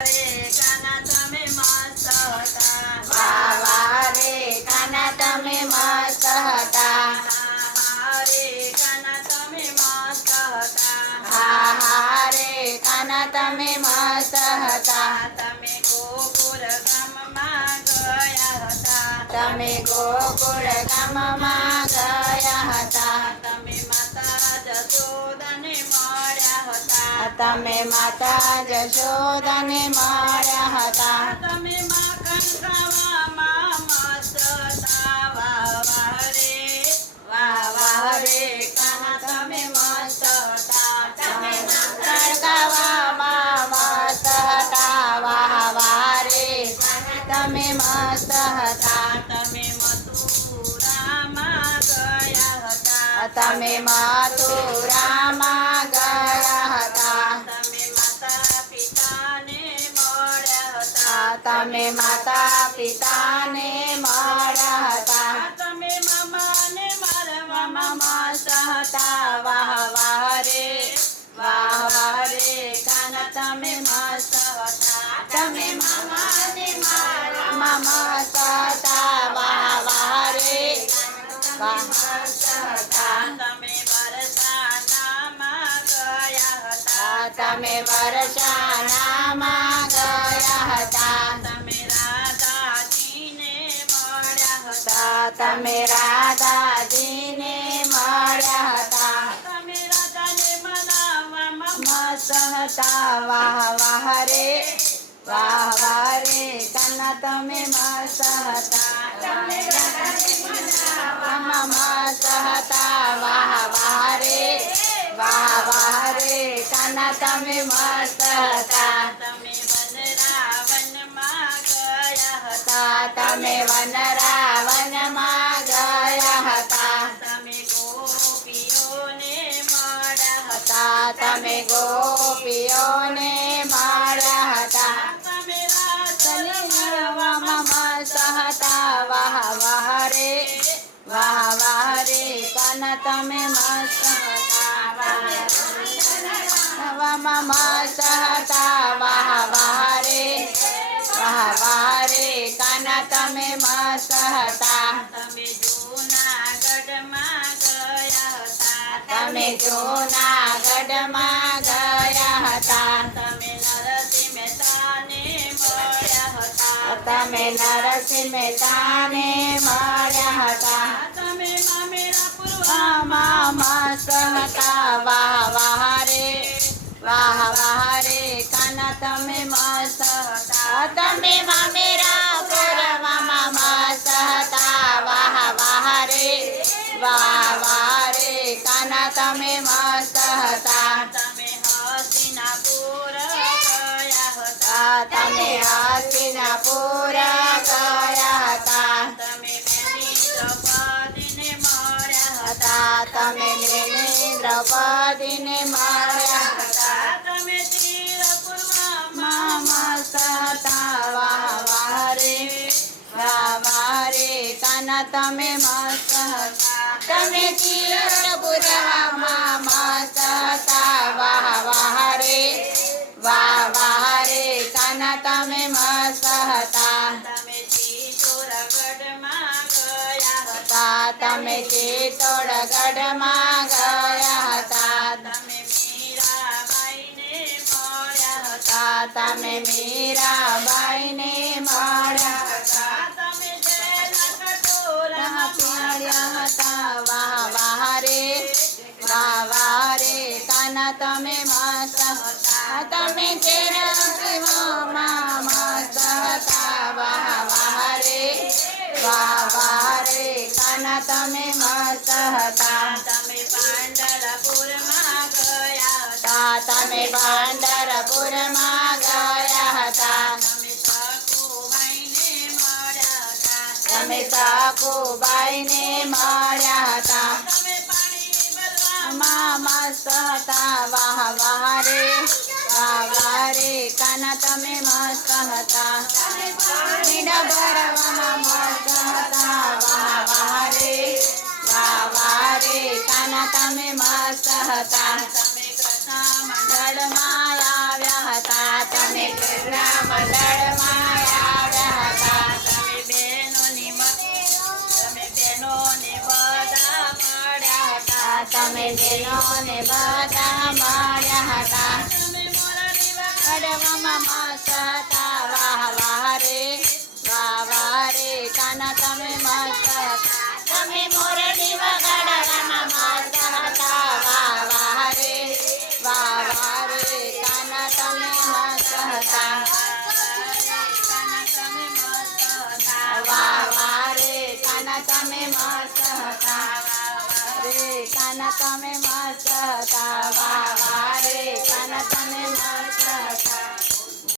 રે કાના તમે મસ્ત હતા. વાહ વાહ રે કાના તમે મસ્ત હતા. હા રે કાના તમે મસ્ત હતા. હા હા રે કાના તમે મસ્ત હતા. તમે ગોકુળ ગામમાં ગયા હતા. તમે ગોકુળ ગામમાં ગયા હતા. તમે માતા જશોદાને મળ્યા હતા. તમે માતા જશોદાને મળ્યા હતા. તમે માખણ ખાવામાં મસ્ત હતા. વાહ વાહ રે વાહ વાહ રે કાના તમે મસ્ત હતા. તમે માખણ ખાવામાં મસ્ત હતા. વાહ વાહ રે તમે મસ્ત હતા. તમે મથુરામાં ગયા હતા. તમે મથુરામાં ગયા હતા. તમે માતા પિતાને મળ્યા હતા. તમે માતા પિતાને મળ્યા હતા. તમે મામાને મારવામાં મસ્ત હતા. વાહ વાહ રે વાહ વાહ રે કાના તમે મસ્ત હતા. તમે મામાને મારવામાં મસ્ત હતા. વાહ વાહ રે વાહ હતા. તમે વરસાનામાં ગયા હતા. તમે વરસાનામાં ગયા હતા. તમે રાધાજીને મળ્યા હતા. તમે રાધાજીને મળ્યા હતા. તમે રાધાને મનાવવામાં મસ્ત હતા. વાહ વાહ રે વાહ વાહ રે કાના તમે મસ્ત હતા. તમે રાધાને મનાવવામાં મસ્ત હતા. વાહ વાહ રે વાહ વાહ રે કાના તમે મસ્ત હતા. તમે વનરાવનમાં ગયા હતા. તમે વનરાવનમાં ગયા હતા. તમે ગોપીઓને મળ્યા હતા. તમે ગોપીઓને મળ્યા હતા. તમે રાધને મળવામાં મસ્ત હતા. વાહ વાહ રે વાહ વાહ રે કાના તમે મસ્ત હતા. મળવામાં મસ્ત હતા. વાહ વાહ રે વાહ વાહ રે કાના તમે મસ્ત હતા. તમે જૂનાગઢમાં ગયા હતા. તમે જૂનાગઢમાં ગયા હતા. તમે નરસિંહ મહેતાને મળ્યા હતા. તમે નરસિંહ મહેતાને મળ્યા હતા. તમે મામેરા આમાં મસ્ત હતા. વાહ વાહ રે વાહ વાહ રે કાના તમે મસ્ત હતા. તમે મામેરા પુરવામાં મસ્ત હતા. વાહ વાહ રે વાહ વાહ રે કાના તમે મસ્ત હતા. તમે હસ્તિનાપુર ગયા હતા. તમે હસ્તિનાપુર ગયા હતા. તમે બેની દ્રૌપદીને મળ્યા હતા. તમે બેની દ્રૌપદીને મળ્યા હતા. તમે તીરપુરમાં મસ્ત હતા. વાહ વાહ રે વાહ વાહ રે કાના તમે મસ્ત હતા. તમે તીરપુરમાં મસ્ત હતા. વાહ વાહ રે વાહ વાહ રે કાના તમે મસ્ત હતા. તમે ચિત્તોડગઢમાં ગયા હતા. તમે ચિત્તોડગઢમાં ગયા હતા. તમે મીરાબાઈને મળ્યા હતા. તમે મીરાબાઈને મળ્યા હતા. તમે જેલના કટોરામાં મળ્યા હતા. વાહ વાહ રે વાહ વાહ રે કાના તમે મસ્ત હતા. તમે ચેરમાં મસ્ત હતા. વાહ વાહ રે વાહ વાહ રે કાના તમે મસ્ત હતા. તમે પાંડરપુરમાં ગયા હતા. તમે પંઢરપુરમાં ગયા હતા. તમે સખુબાઈને મળ્યા હતા. તમે સખુબાઈને મળ્યા હતા. તમે પાણી ભરવા મસ્ત હતા. વાહ વાહ રે વાહ વાહ રે કાના તમે મસ્ત હતા. મીંડા ભરવામાં મસ્ત હતા. વાહ વાહ રે વાહ વાહ રે કાના તમે મસ્ત હતા. તમે કૃષ્ણ મંડળ મંડળમાં આવ્યા હતા. તમે લગ્ન મંડળમાં આવ્યા હતા. તમે બહેનોની બધા મળ્યા હતા. તમે બહેનોને બધા મળ્યા હતા. તમે મોરડી અડવામાં મસ્ત હતા. વાહ વાહ રે કાના તમે મસ્ત હતા. તમે મોરડી વગાડવામાં મસ્ત હતા. વાહ વાહ રે કાના તમે મસ્ત હતા. વાહ વાહ રે કાના તમે મસ્ત હતા. રે કાના તમે મસ્ત હતા. વાહ વાહ રે કાના તમે મસ્ત